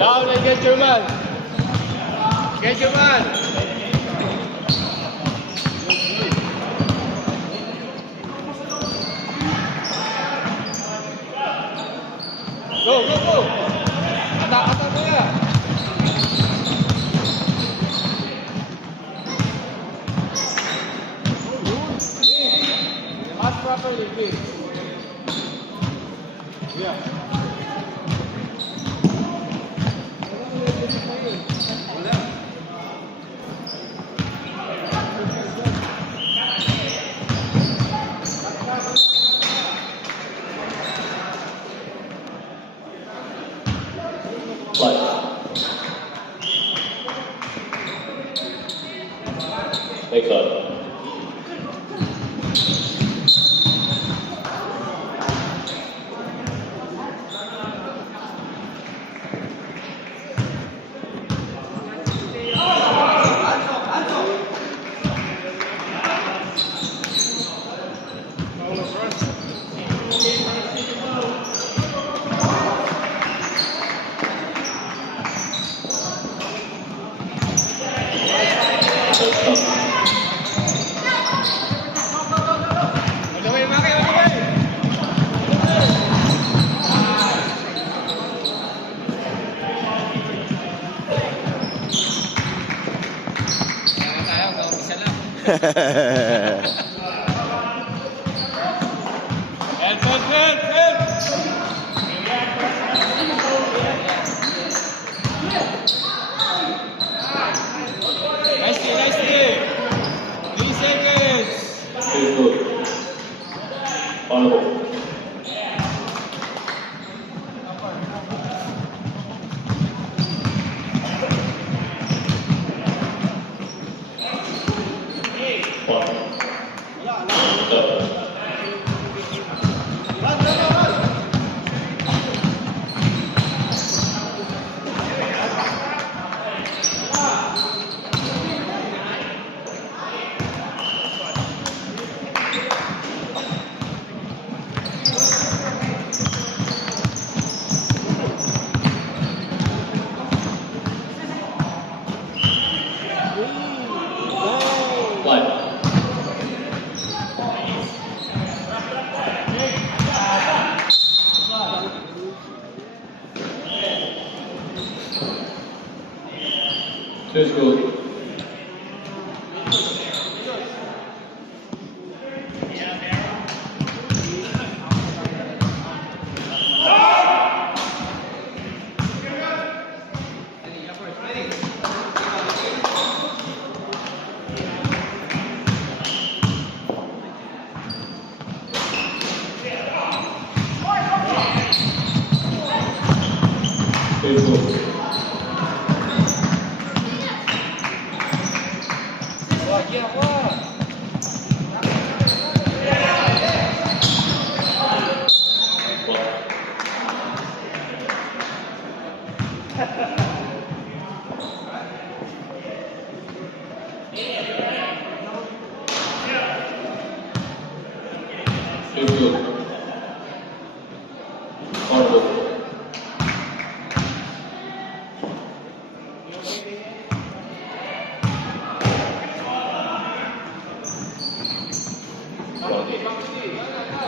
Down and get your man. Get your man. Go, go, go. Atak mo yan. Pass properly, please. Yeah. Thanks, God. Nicely. 3 seconds. Feels good. Wonderful. Feels good. Feels good. Feels good. Wonderful.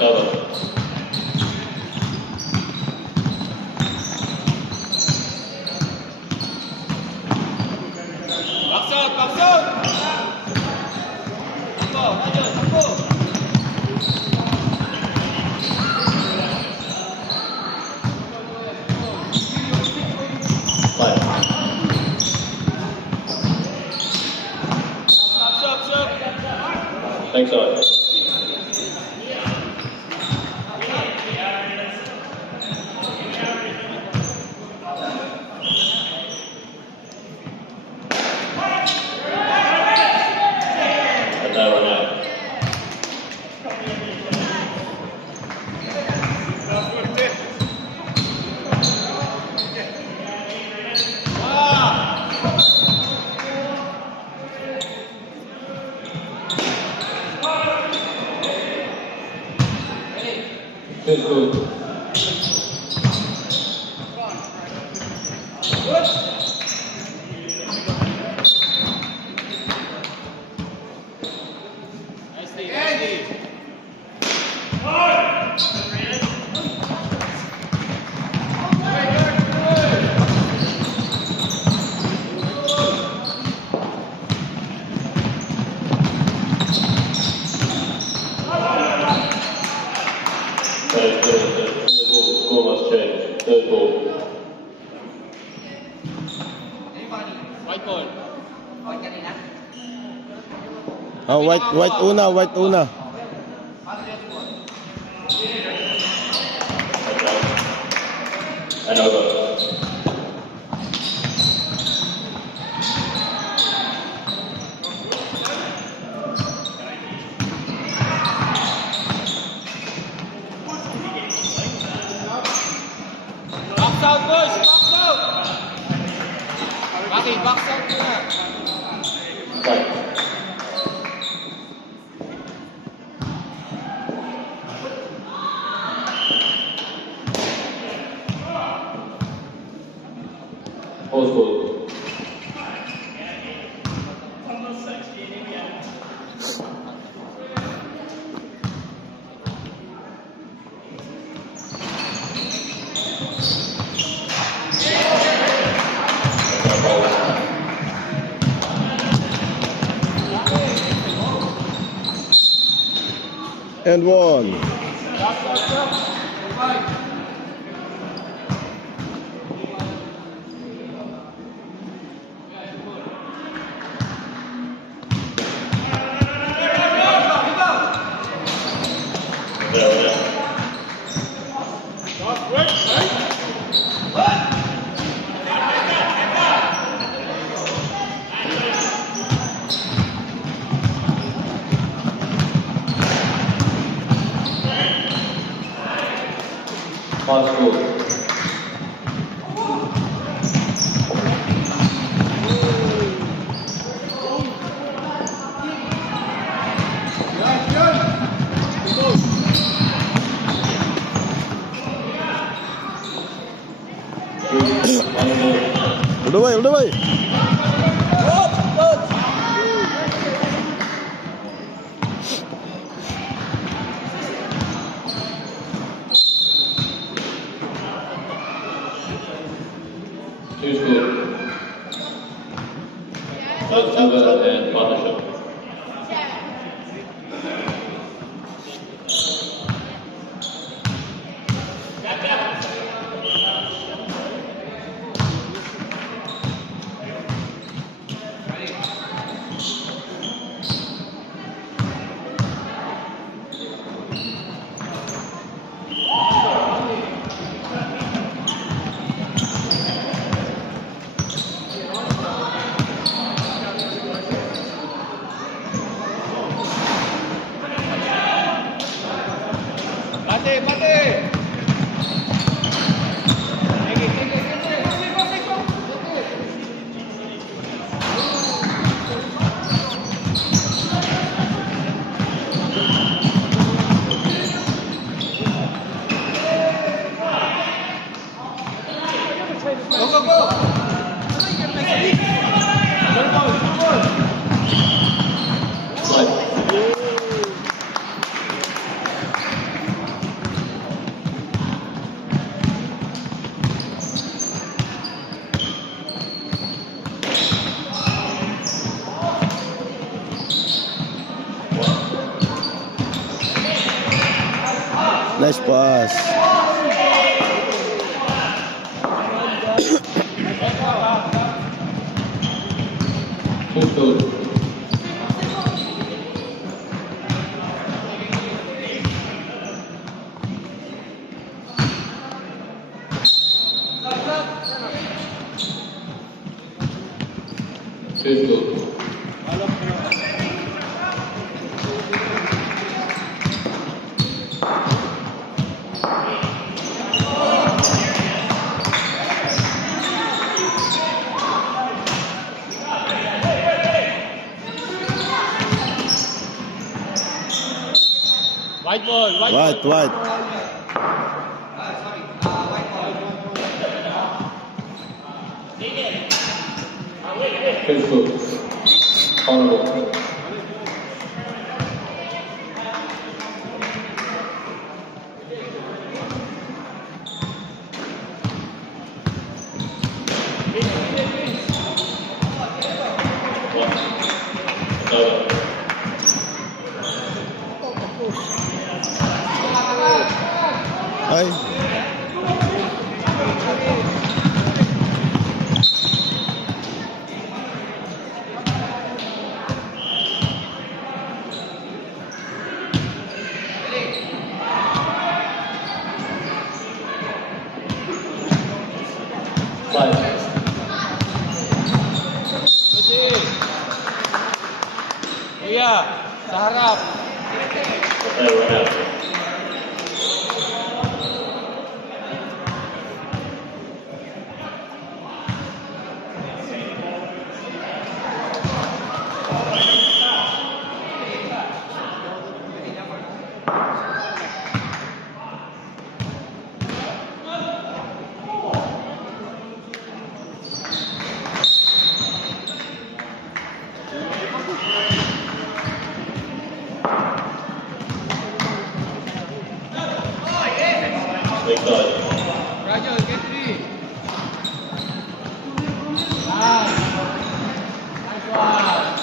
Double. Box out. Takbo. Stop. Thanks, God. Two schools. Nicely, nicely. Third ball. Score must change. Third ball. White ball. Oh, white una. And over. Box out, boys! Box out! Bakit? Box out muna. Right. Four schools. And one. Five schools. Udah bay. Two schools. Silver and partnership. Bate, bate! Go, go, go! Slide. Nice pass. Two schools. Two schools. White ball, white ball. White. Two schools. Honorable. Over. Ay. Five. Lucy. Kuya, sa harap. They were out. Big side. Rajon, get three. Nice. Nice one.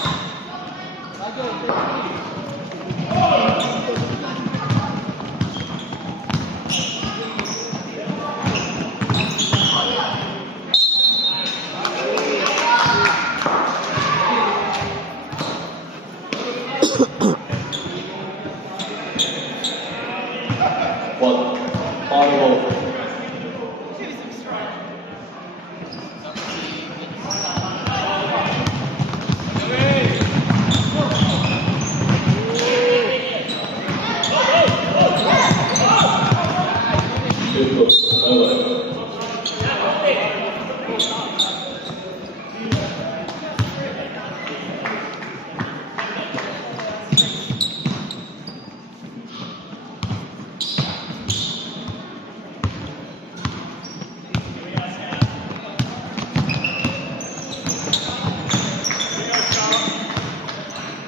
Rajon, get three. One. Honorable. Two schools. Over.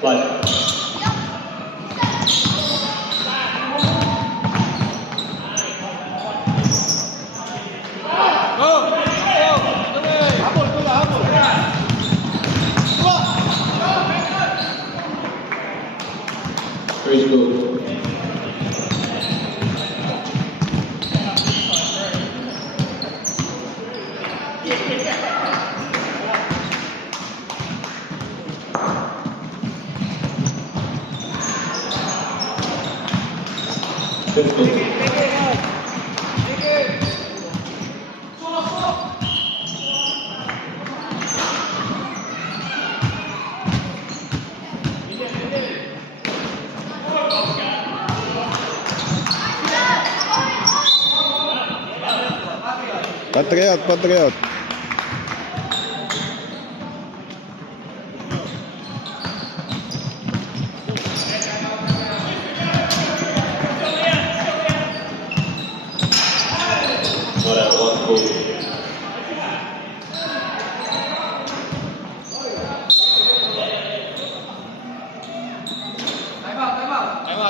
Five. Go. Go. Habol, kuya, habol. Three schools. Two schools. Patriot, Patriot. Not out. One school.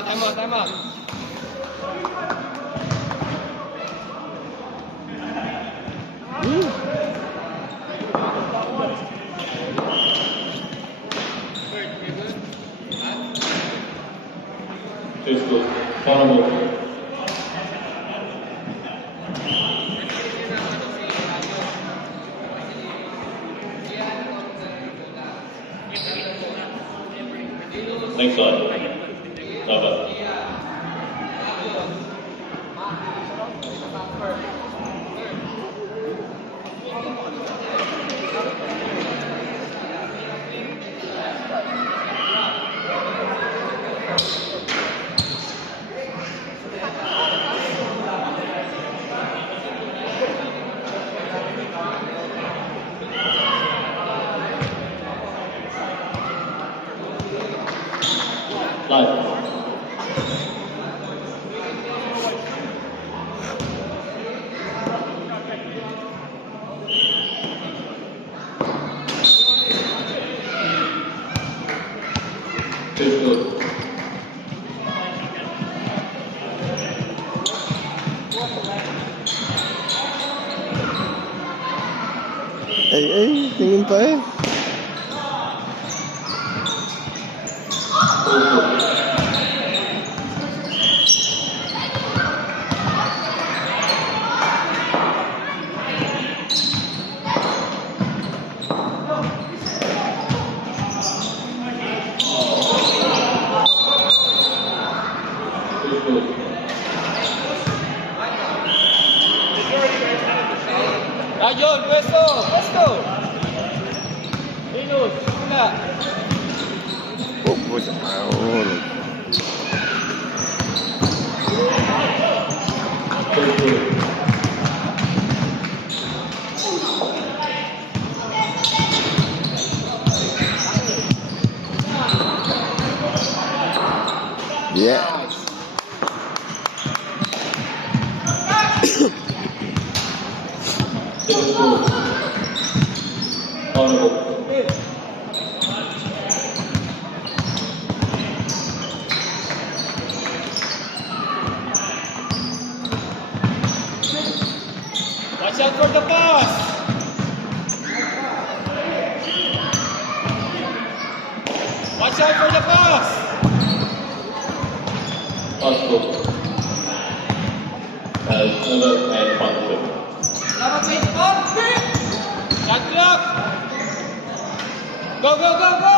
Time out, time out. Two schools. Honorable. Next side. Over. Live. Field goal. Ay, tingin pa eh. Field goal. Field goal. Ayun, pwesto! Pwesto! Linus, wala. Pupo sa mahulog. Field goal. Yeah. Field goal. Honorable. Watch out for the pass! Watch out for the pass! Pass goal. Another and punt. Shot clock! Go, go, go, go!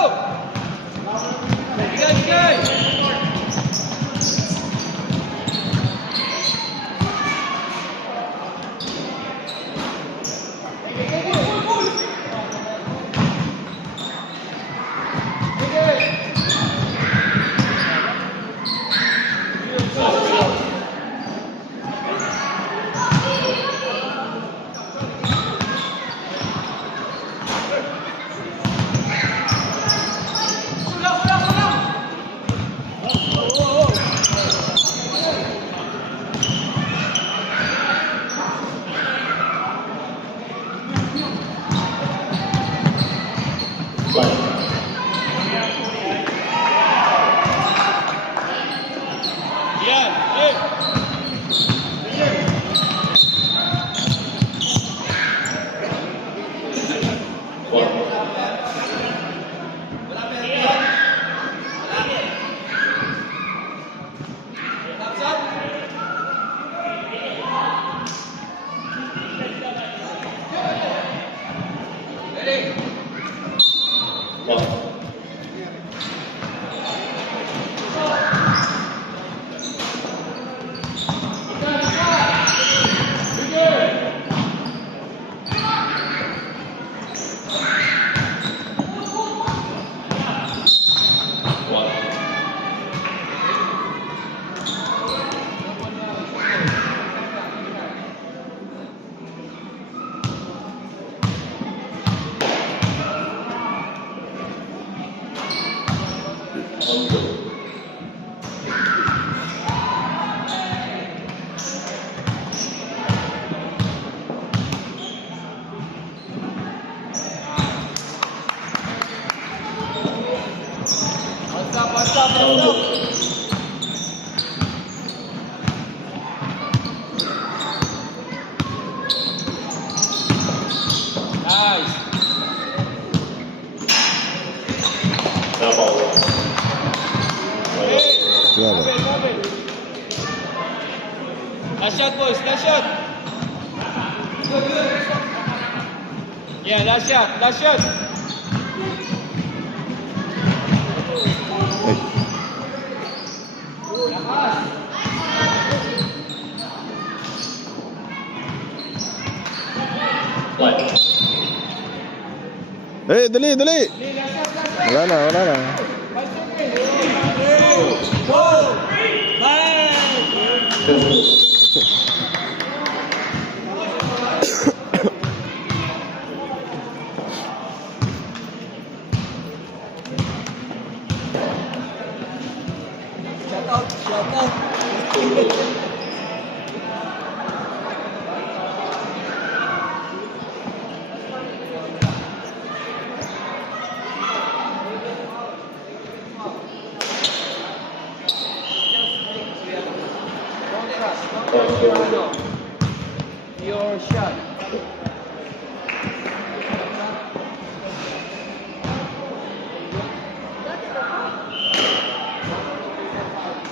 Bigay, bigay! Yan, eh! Nice! Hey! Suara. Last shot, boys. Last shot. Yeah, last shot. Last shot. Ay. Eh, dali, dali. Wala na, wala na.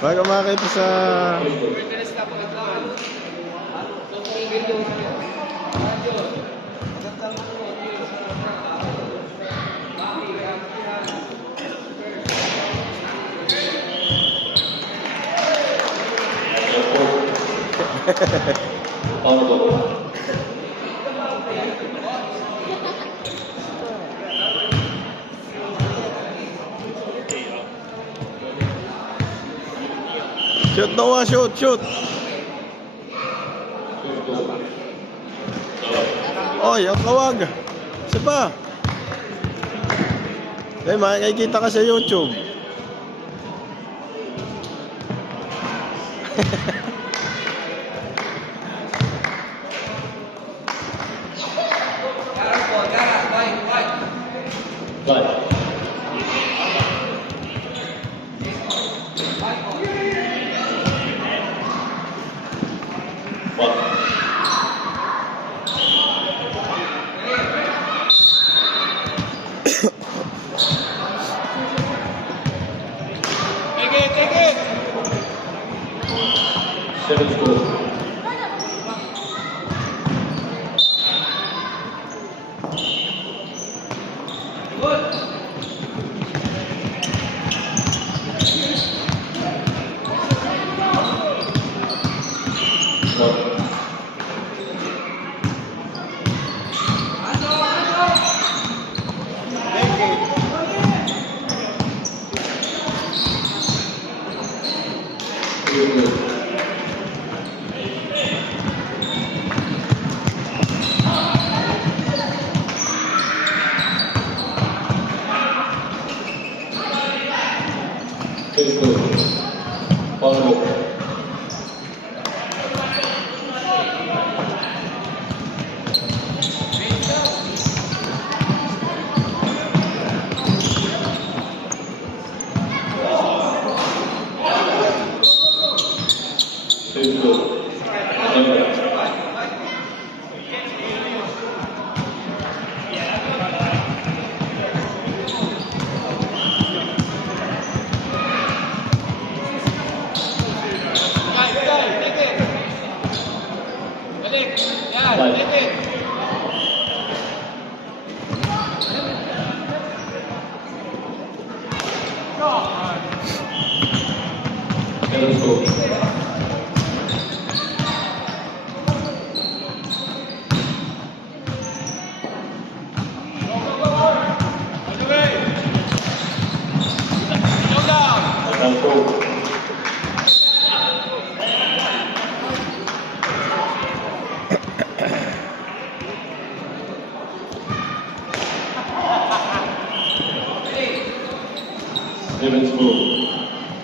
Bago makita sa... Foul ball. Shoot Noah, shoot, shoot. Oy, ang kawag. Isa pa. Eh, makikita ka sa YouTube. Five. One. Take it! 7-4. One.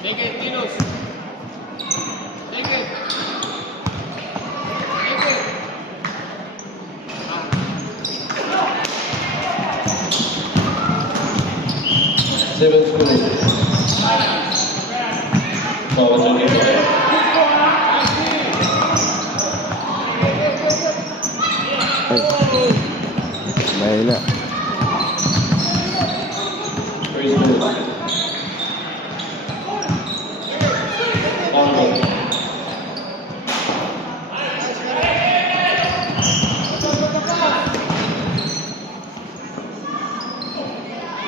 Take it, Tinos. Take it. Take it. Seven schools. Bawat sa game. Mahina. Three schools. Foul ball.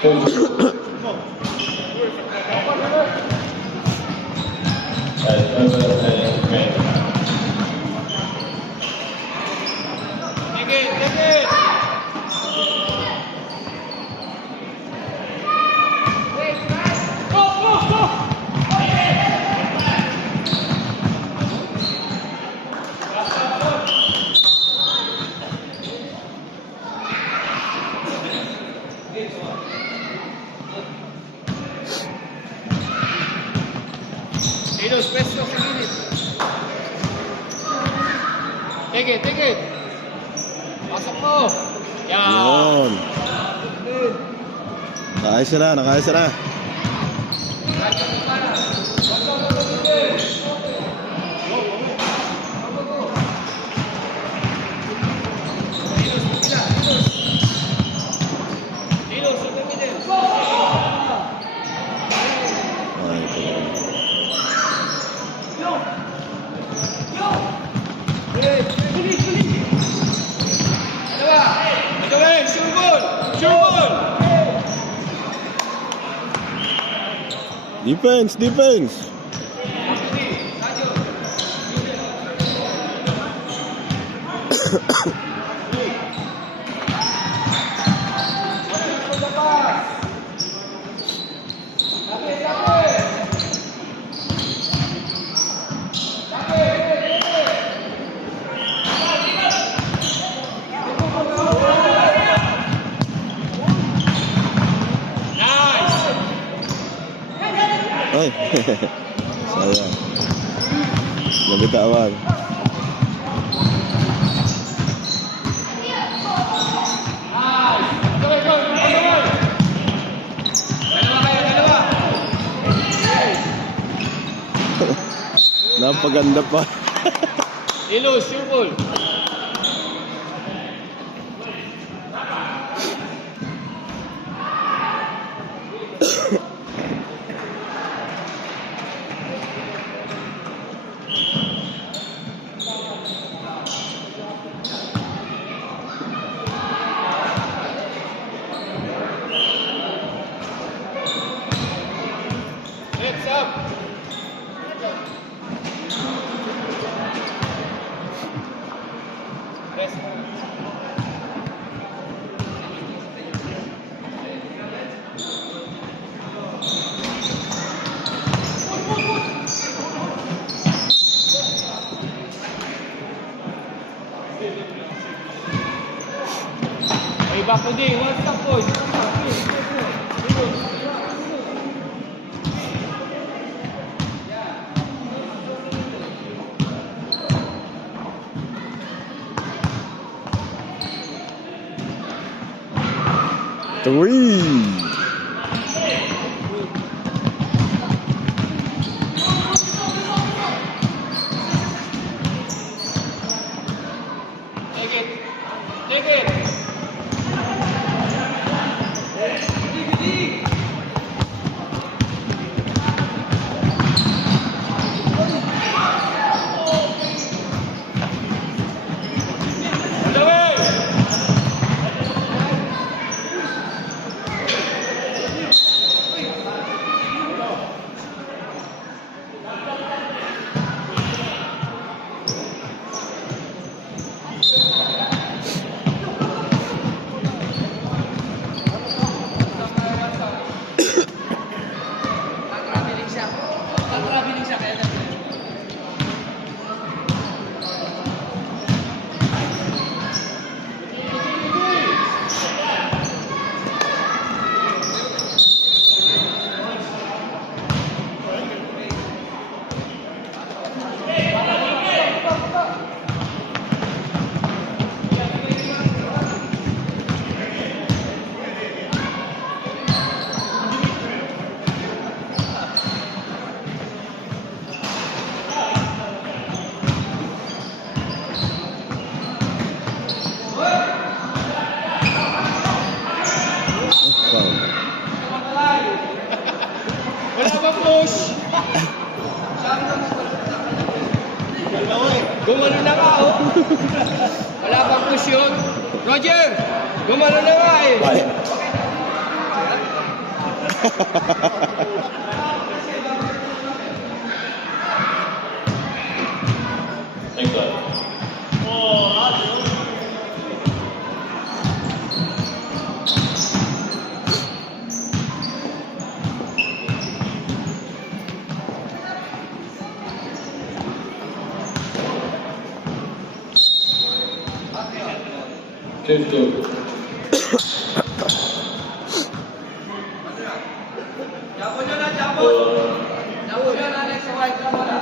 Take it. Tinos, pesto sa gilid. Take it. Pasok mo. Yan. Yun. Nakaayos na. Tinos, sa gilid. Ay, ito. Defense, defense. Ay, sayang. Nabitawan. Napaganda pa. Ilos, your ball. Heads up. Rest. Ay, back to day. One stop, boys. Three. Take it. Take it. Foul. Wala pa push. Gumano na nga, oh. Wala pang push yun. Roger, gumano na nga eh. Thanks, bud. Two. Jabon nyo na, jabon. Jabon nyo na, Alex, sa white lang wala.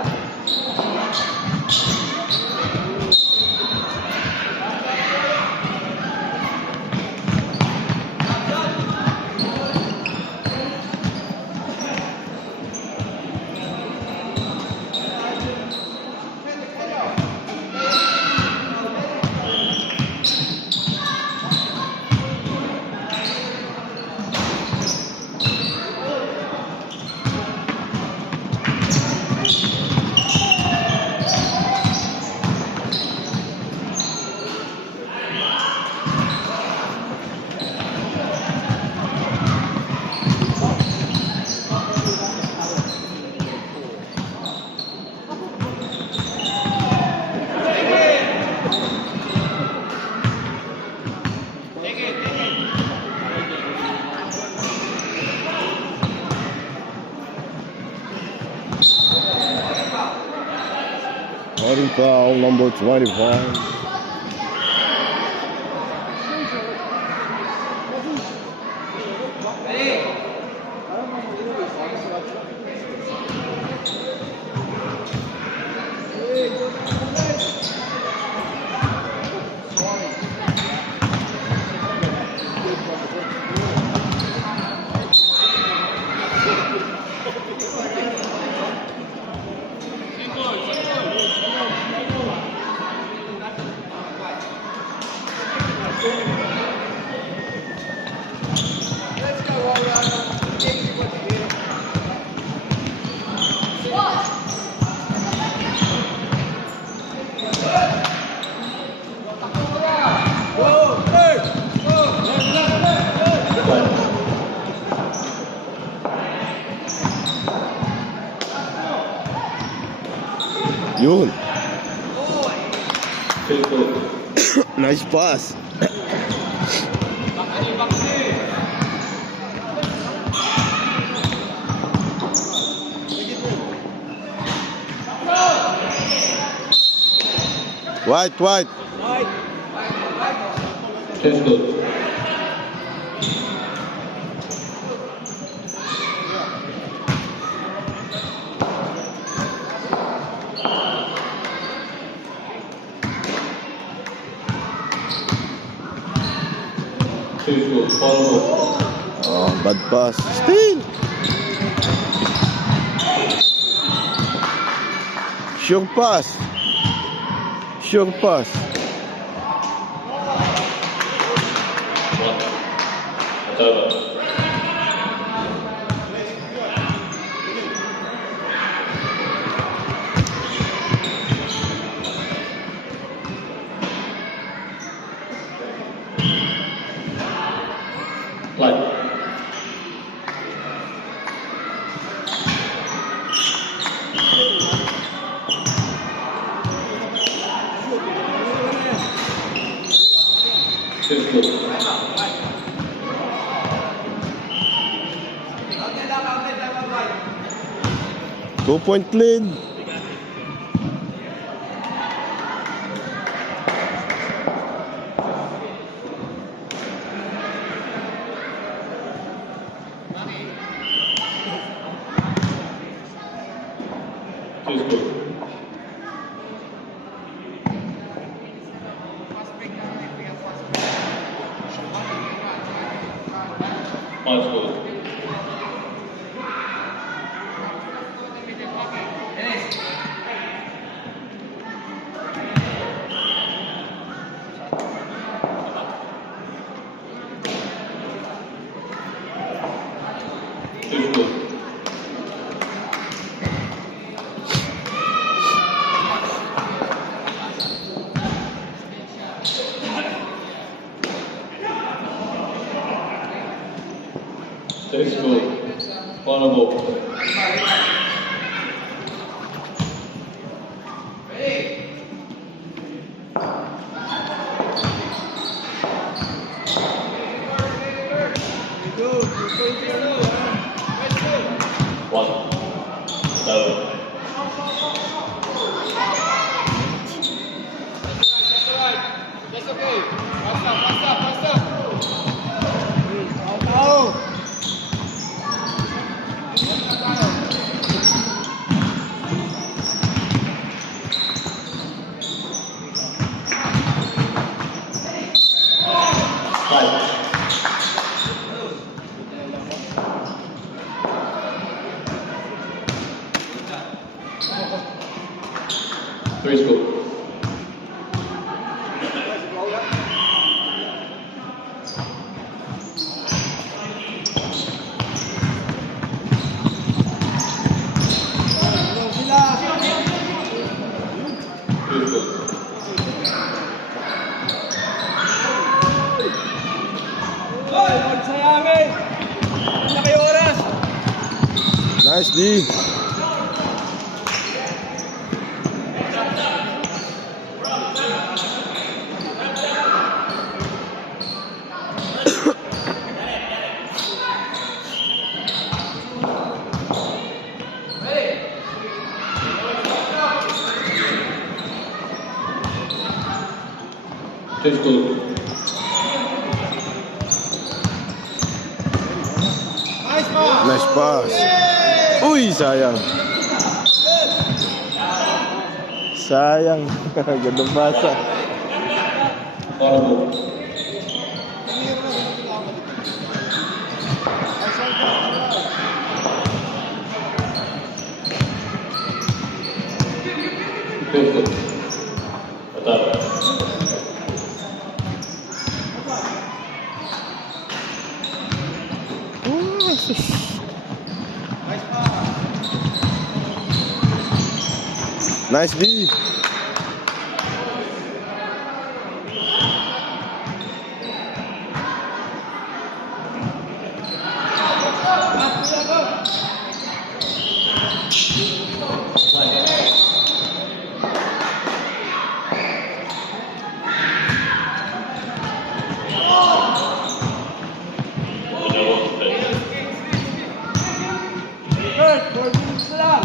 Starting foul number 25. Yun. Nice pass. White. Tesco. Tesco. Follow. Oh, bad pass. Still. Sure pass. Ataba. Light. Tesco. 2-point lead. Tesco. Marco. Tesco. Tesco. Follow. One. Seven. That's okay. Pass up. Out. Five. Tesco. Nice D. Fish good. Nice pass. Uy, sayang. Sayang. Gandang pasa. Final ball. Fish good. Attack. Nice D. Good, 4 minutes lang.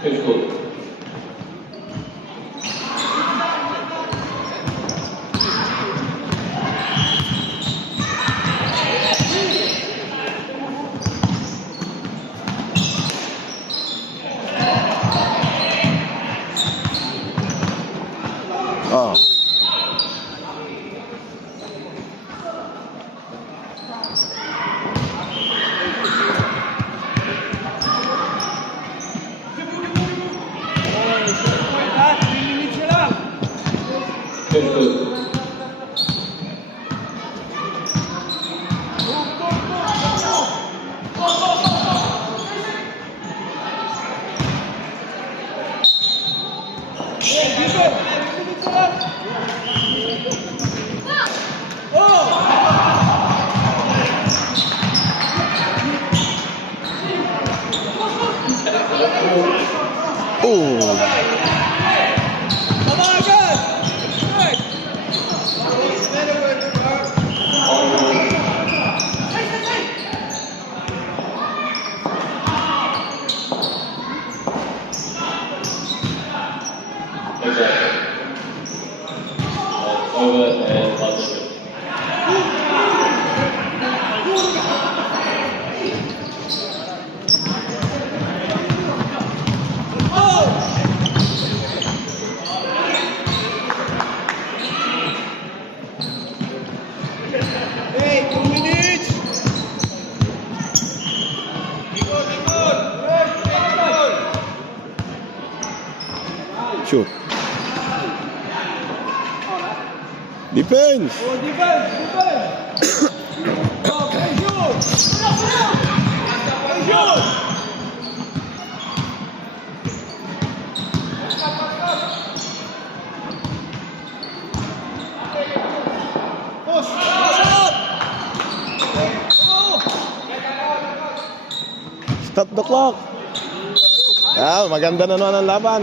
Fish good. Oh. At 3 minutes na lang. Fish good. Good. 3 minutes na lang. Oh! Oh. Tama agad. Good. Exactly. Over and under. Hey, 2 minutes. Ikot. Shoot. Defense. Oh, defense. Oh, pressure. Pressure. Push. Shot. Oh. Stop the clock. Ah, maganda na naman ang laban.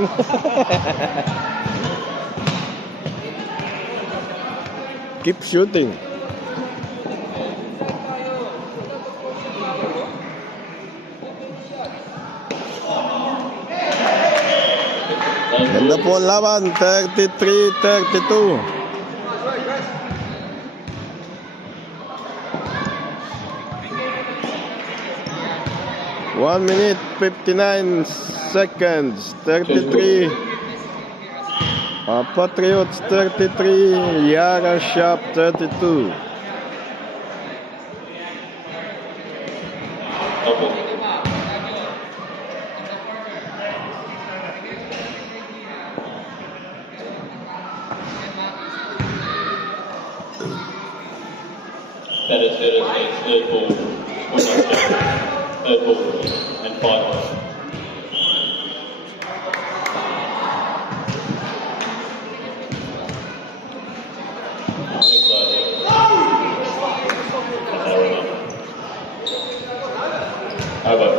Keep shooting. Ganda po ang laban. 33-32. One minute 59 seconds. 33. Patriots 33. Yara Sharp 32. Double. Better, third ball. Third ball and 5 more. Next side. That's our run. Over.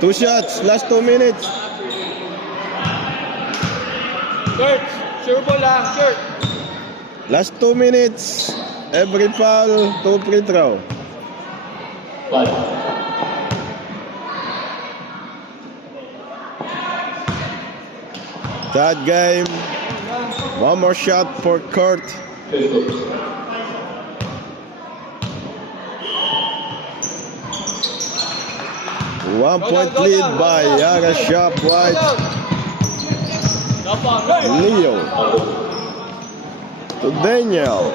2 shots, last 2 minutes. Shirt. Sure ball lang. Shirt. Last 2 minutes. Every foul, 2 free throw. 5. That game. One more shot for Kurt. Pistol. One point lead by Yara Shop White. Leo to Daniel.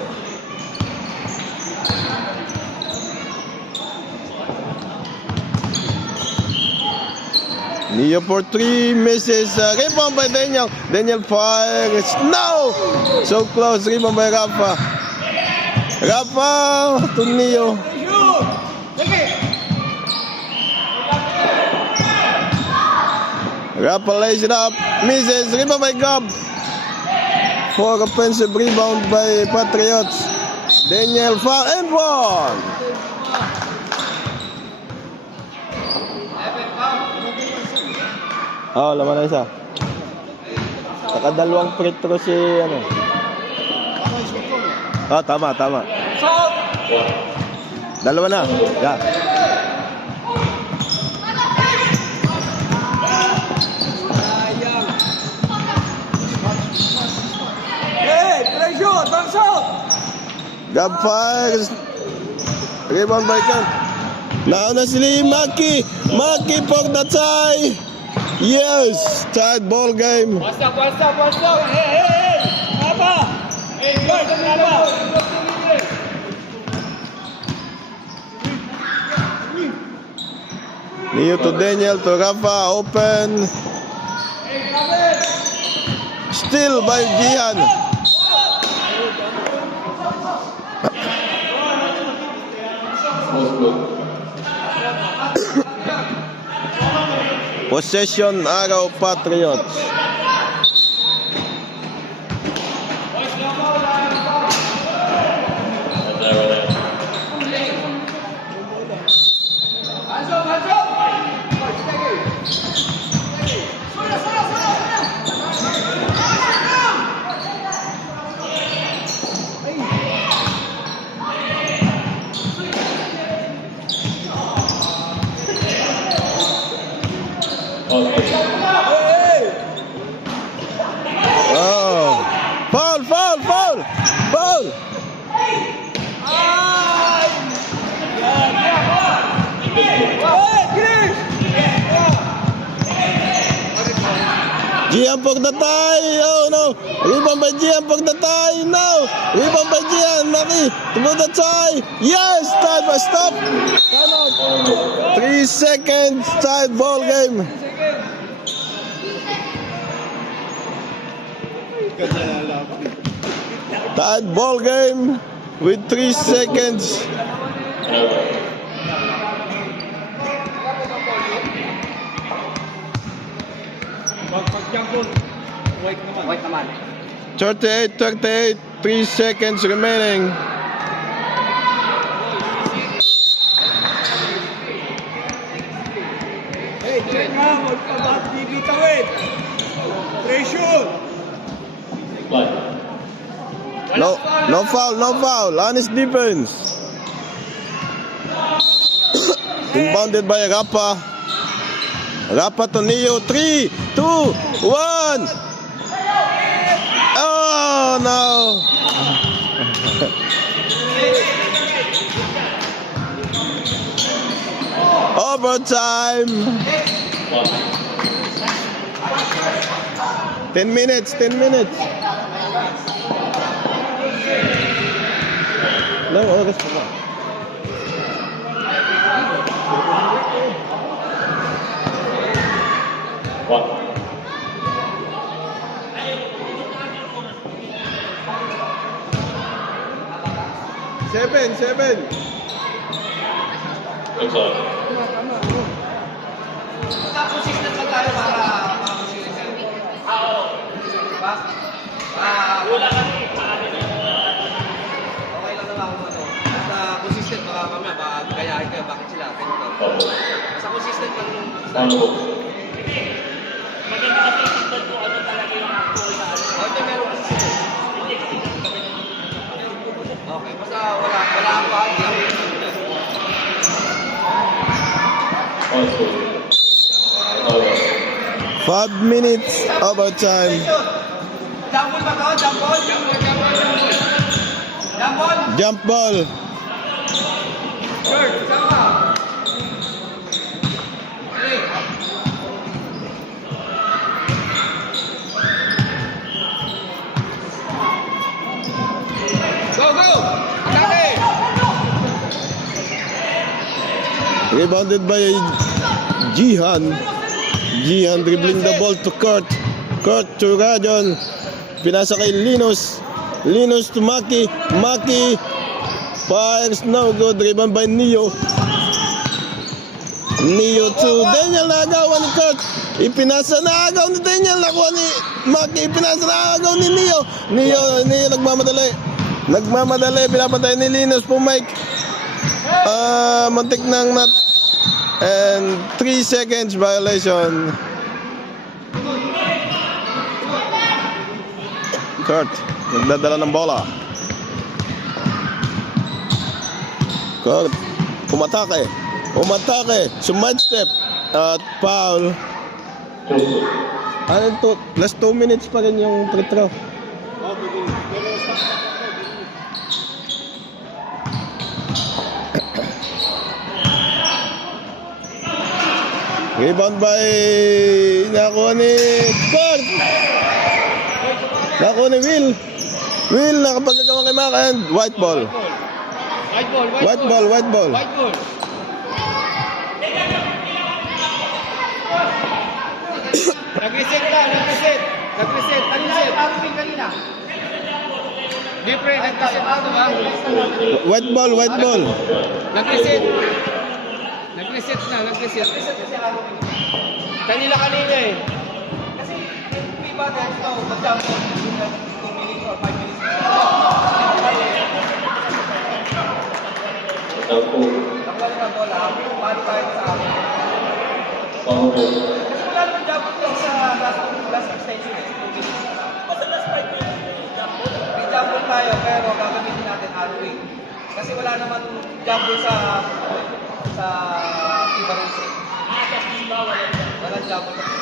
Neo for 3 misses. Rebound by Daniel. Daniel fires. No! So close. Rebound by Rafa. Rafa to Neo. Rafa lays it up. Misses. Rebound by Gab. 4 offensive rebound by Patriots. Daniel foul and one. Oh, laman na isa. Nakadalawang free throw si ano. Oh, tama. Dalawa na. Yeah. Gab fires. Rebound by Kant. Nauna si Maki. Maki for the tie. Yes, tied ball game. What's up? Hey! Apa? Hey, guard, apa? Neo to Daniel to Rafa. Open. Still by Gian. Possession Araw Patriots. Oh, foul! Gian for the tie. Oh no! Rebound by Gian for the tie. No! Rebound by Gian. Maki to the tie. Yes! Tied by stop. Time out. 3 seconds. Tied ball game. Tied ball game with 3 seconds. White naman. 38, 3 seconds remaining. Hey, check nga. Huwag ka ba bibitawin? Pressure. No foul. Honest defense. Inbounded by Rafa. Rafa to Neo. 3, 2, 1. Oh no. Overtime. 10 minutes. Lang oras pa ba? Seven. Inside. Tapos 6 na tayo para diba? Wala kasi. Okay lang naman ako ano. Basta consistent baka mamaya gayahin kayo. nila, bakit sila? Ganito. Opo. Basta consistent lang nung Ano po? Maganda kasi tingnan po ano talaga yung actual na ano. oh, hindi, meron kasi sila. Okay, basta wala ako hindi ako. Also. Okay. 5 minutes overtime. Jambol ba to? Jambol? Jambol? Jump ball. Sure, sama. Okay. Go, go! Atake! Rebounded by Jihan. Jihan dribbling the ball to Kurt. Kurt to Rajon. Pinasa kay Linus. Linus to Maki. Maki fires no good. Rebound by Neo. Neo to Daniel. Naagawan ni Kurt. Ipinasa na agaw ni Daniel. Nakuha ni Maki. Ipinasa na agaw ni Neo. Neo nagmamadali. Nagmamadali. Pinapatay ni Linus po Mike. Muntik ng not. And 3 seconds violation. Kurt, nagdadala ng bola. Kurt, umatake. Sumide step. At foul. Ano ito? Last 2 minutes pa rin yung free throw. Rebound by nakuha ni Kurt. Nakuha ni Will. Will nakapagkagawa kay Mac and white ball. White ball. White ball. White ball. Nag-reset ka, nag-reset. Nag-reset kanina. Different, nag-reset ako ba? White ball. Nag-reset. Nag-reset na. Reset kasi ako. Kanina eh. Kasi yung iba dahil ito, mag-jump 2 minutes or 5 minutes. Ako. Nakuha na bola, paano tayo sa akin? Ako po. Kasi wala naman jump yung sa last extension eh, 2 minutes. Basta last 5 minutes may jump ball. May jump tayo pero gagamitin natin arrowing. Kasi wala naman jump sa FIBA rules eh. Sa FIBA wala jump. Walang jump sa FIBA.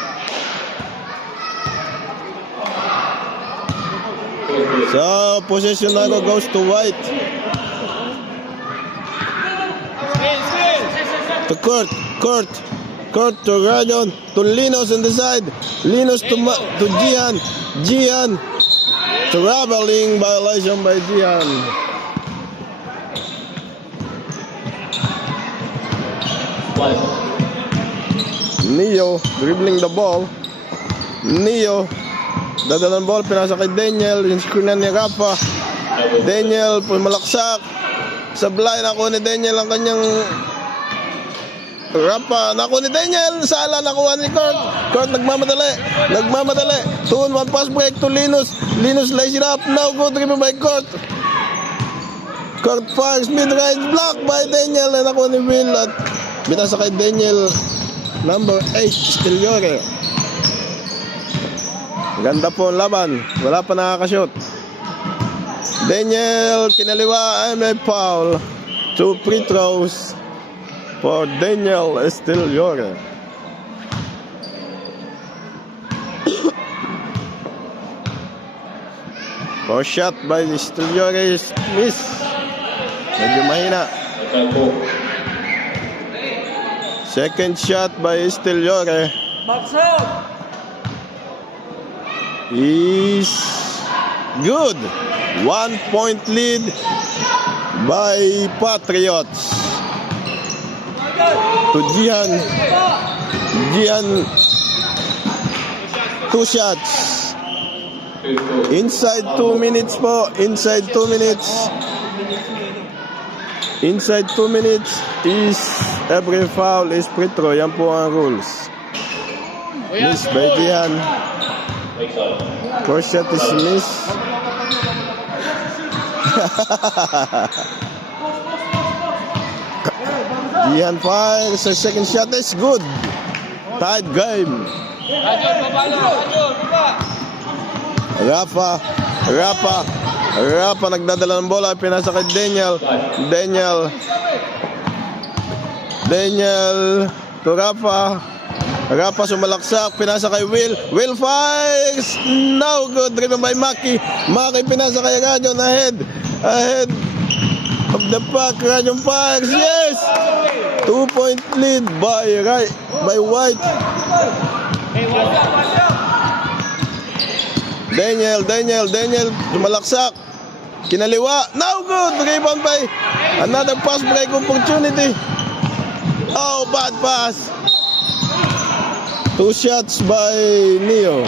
So possession na goes to White. To Kurt to Rajon, to Linus on the side. Linus to Jihan. Jihan traveling violation by Jihan. One. Neo dribbling the ball. Neo dadalang ball, pinasa kay Daniel. Yung screen ni Rafa. Daniel pumalaksak. Sablay nakuha ni Daniel ang kanyang Rafa, nakuha ni Daniel. Sala, nakuha ni Kurt. Kurt nagmamadali. 2-on-1 pass break to Linus. Linus lays it up. Now good rebound by Kurt. Kurt fires mid-range. Block by Daniel. Nakuha ni Will. At binasa kay Daniel. Number 8, Stiliore. Ganda po ang laban. Wala pa nakakashoot. Daniel kinaliwa and may foul. 2 free throws for Daniel Estiliore. First shot by Estiliore is miss. Medyo mahina. Ako. Second shot by Estiliore is good. 1-point lead by Patriots. To Jihan. Jihan. 2 shots. Inside 2 minutes po. Inside 2 minutes. Inside 2 minutes is every foul is free throw. Yan po ang rules. Miss by Jihan. Make shot. First shot is miss. Gian fires. Sa second shot is good. Tied game. Radyo, baba na. Radyo, baba. Rafa nagdadala ng bola, pinasa kay Daniel to Rafa sumalaksak, pinasa kay Will fires, now good, driven by Maki, pinasa kay Rajon, ahead of the pack, Rajon fires, yes, 2-point lead by White. Hey, watch out! Daniel sumalaksak, kinaliwa, now good, rebound by another pass break opportunity. Oh, bad pass. 2 shots by Neo.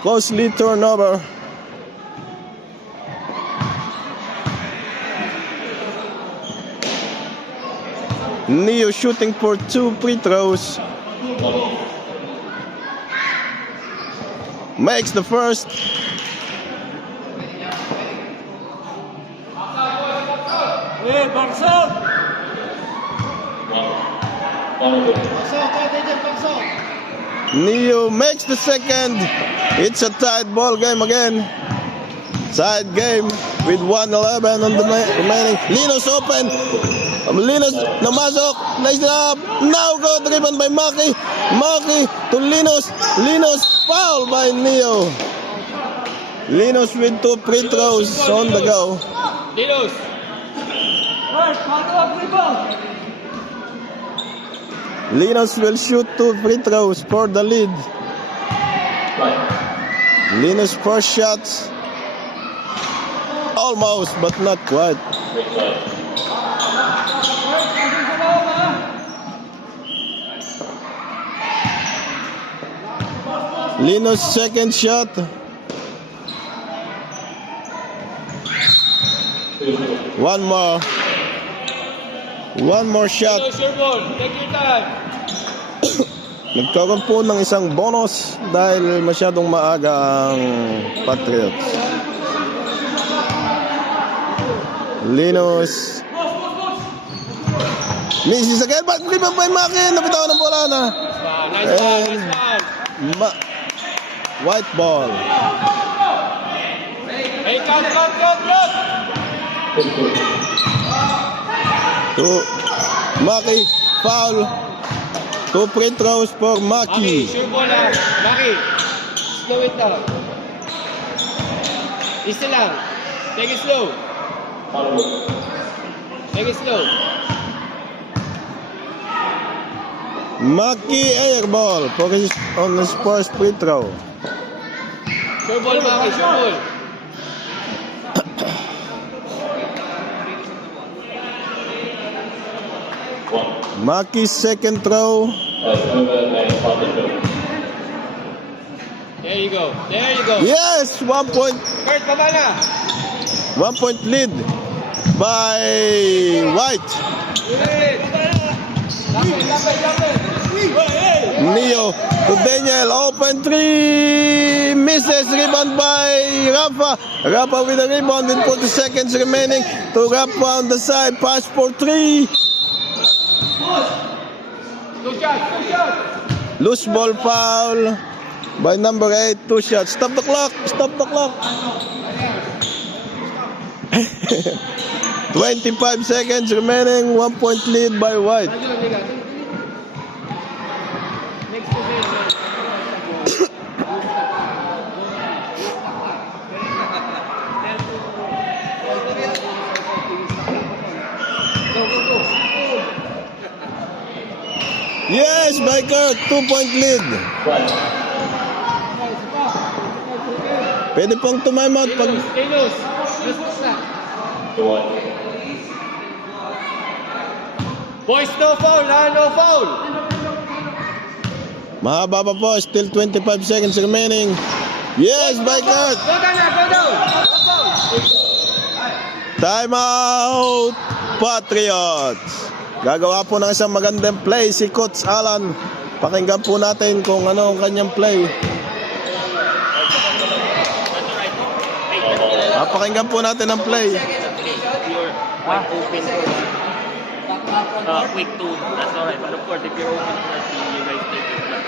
Costly turnover. Neo shooting for 2 free throws. Makes the first. Hey, Barsog! Neo makes the second. It's a tied ball game again. Tied game with 1:11 on the remaining. Linos open. Linos namasok. Nice up. Now good, driven by Maki to Linos. Linos foul by Neo. Linos with 2 free throws on the go. Linos. Linos will shoot 2 free throws for the lead. Linos first shots. Almost, but not quite. Linos second shot. One more shot. Linos, your ball. Take your time. Nagkaroon po ng isang bonus dahil masyadong maaga ang Patriots. Linos. Misses again, but rebound by Maki. Napitawan ng bola na. Nice one. White ball. Hey, count. To Maki, foul. 2 free throws for Maki, Maki. sure ball na. Maki, slow it down. Isa lang. Take it slow. Maki air ball on his first free throw. Sure ball, Maki, sure ball. Maki's second throw. There you go. Yes, 1 point. Kurt, baba na. 1 point lead by White. Neo to Daniel, open 3, misses, rebound by Rafa with a rebound with 40 seconds remaining to Rafa on the side, pass for 3. Two shots. Loose ball foul by number 8, 2 shots. Stop the clock. 25 seconds remaining, 1 point lead by White. Yes, by Kurt, 2 point lead. Pwede pong time out pag Linos. Response na. Boys, no foul, no foul. mahaba pa po, still 25 seconds remaining. Yes, by Kurt. Go down. No foul. Time out, Patriots. Gagawa po ng isang magandang play si Coach Alan. Pakinggan po natin kung ano ang kanyang play. Pakinggan po natin ang play. Pure wide open quick two, that's alright. But of course, if you're open for a three, you guys take it. But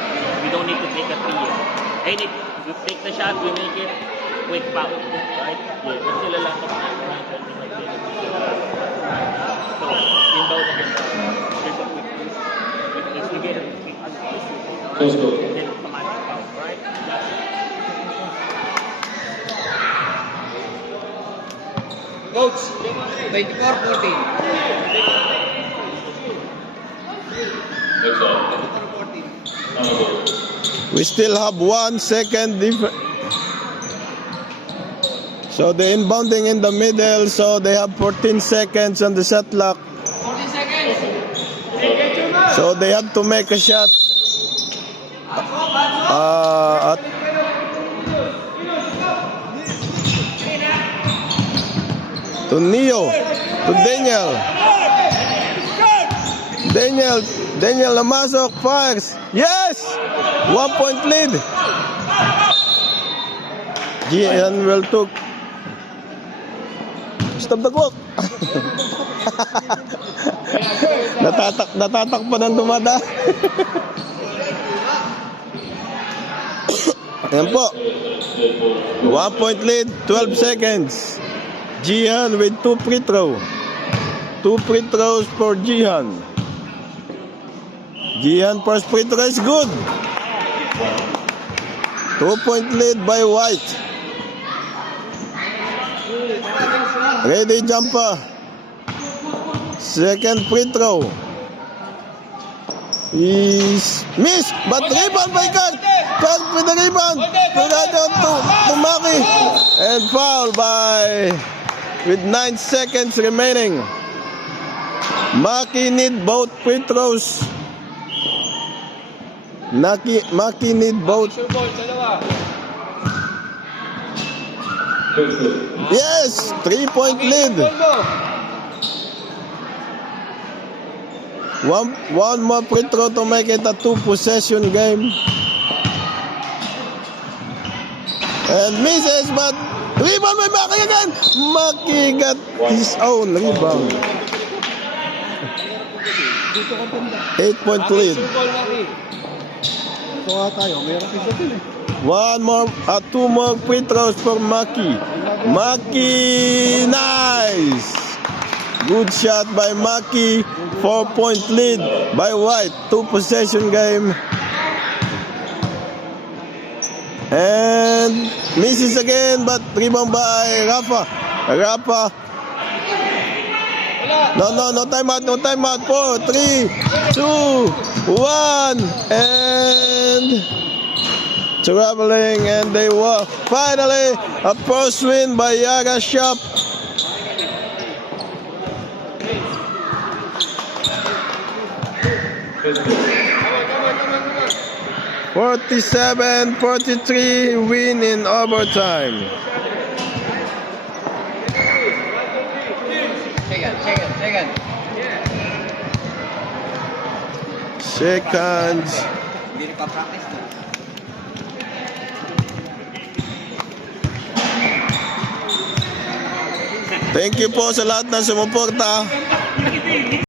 we don't need to take a three. And if we take the shot, we make it quick foul, right? Yeah, but sila lang to so, inbound again. There's a quick two. If we get it, Close go. then automatic foul, right? That's it. Coach, 24-14. Next one. Number four. We still have 1 second difference. So the inbounding in the middle, so they have 14 seconds on the shot clock. 40 seconds. So they have to make a shot. At to Neo, to Daniel. Daniel Lamasok fires. Yes! 1 point lead. Gian will took. Stop the clock. Natatak pa ng dumada. Ayan po. 1 point lead, 12 seconds. Jihan with 2 free throw. 2 free throws for Jihan. Jihan first free throw is good. 2 point lead by White. Ready jumper. Second free throw. Is miss, but rebound by Kurt. Kurt with the rebound. Forgot to Maki. And foul by with 9 seconds remaining. Maki need both free throws. Maki need both. Sure ball, dalawa. Close go. Yes, 3 point lead. Ball mo. One more free throw to make it a 2-possession game. And misses, but rebound by Maki again. Maki got his own rebound. 8 point lead. Sure ball, Maki. Two more free throws for Maki. Maki, nice. Good shot by Maki. 4 point lead by White. 2-possession game. And misses again, but rebound by Rafa. Rafa. No timeout, no timeout. 4, 3, 2, 1, and traveling, and they were finally a first win by Yaga Shop. Close go. 47-43 win in overtime. Seconds. Hindi rin pa-practice na. Thank you po sa lahat na sumuporta.